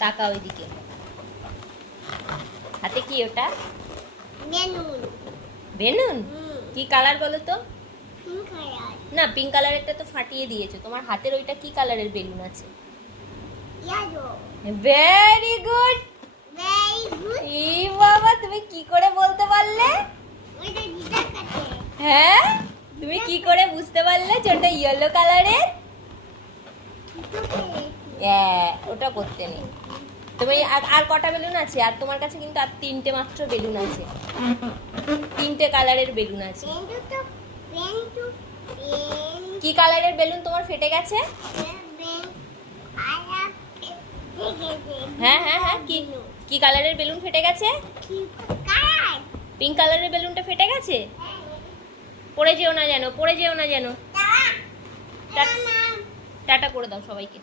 তাকাও ওইদিকে। হাতে কি ওটা? বেলুন। বেলুন? কি কালার বলো তো? Pink colour. না, পিঙ্ক কালারেরটা তো ফাটিয়ে দিয়েছো। তোমার হাতের ওইটা কি কালারের বেলুন আছে? Yellow. Very good. Very good. ই বাবা, তুমি কি করে বলতে পারলে? ওইটা দিদা কাছে। হ্যাঁ, তুমি কি করে বুঝতে পারলে যে ওটা ইয়েলো কালারের? হ্যাঁ, ওটা করতে নেই। তুমি আর কটা বেলুন আছে? আর তোমার কাছে কিন্তু আর 3টে মাত্র বেলুন আছে। 3টে কালারের বেলুন আছে। কি কালারের বেলুন তোমার ফেটে গেছে? হ্যাঁ হ্যাঁ হ্যাঁ, কি কি কালারের বেলুন ফেটে গেছে? পিঙ্ক কালারের বেলুনটা ফেটে গেছে। পড়ে যেও না যেন, পড়ে যেও না যেন। টাটা করে দাও সবাইকে।